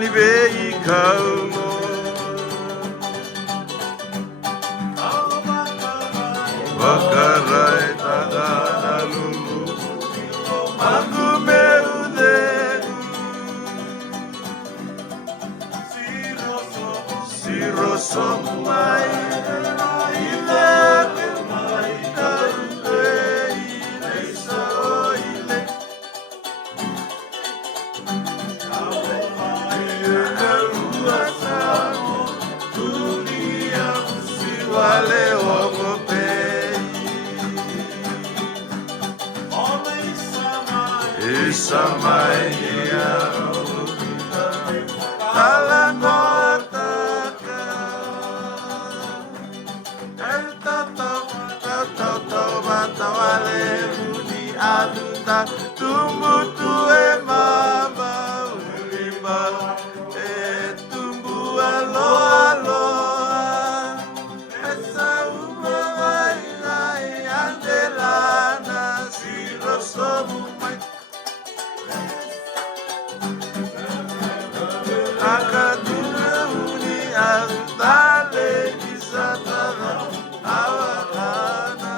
ni be ikaumo Bakarai tagana lulu Aku meude Siro somai Ile mai karupe Ile soile Dunia siwale wongopei Isamai ya Alanotaka El toto batawale Muni aluta Tumbu tue mama Ulimba Tumbu aloha aloha Esa umawai ai Andelana Siro somumai Akaduna uni altale di satana awakana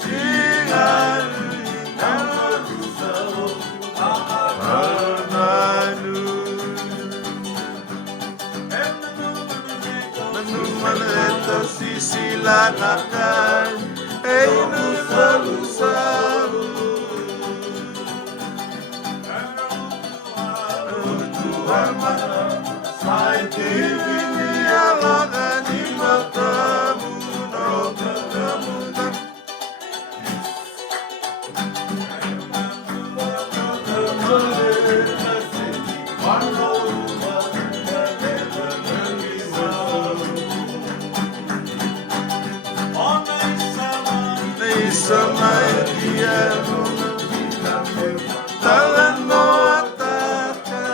Singalu inalusao Arnanu Manumaleto sisilangakan Einu salusau Sai divini alagani matamu no katamu Samai dia talano ataka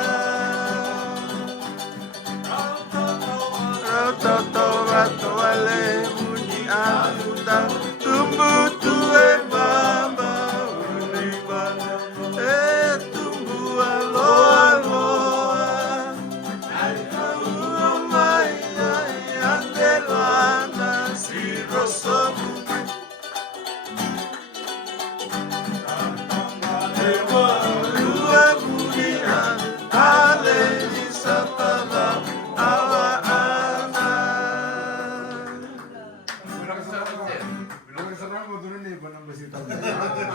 Toto rato ale muni aluta tumbu tue mama uniba tumbu aloha aloha mai ai andelana siro somu Bilang ke sana mau turun nih, mau nambah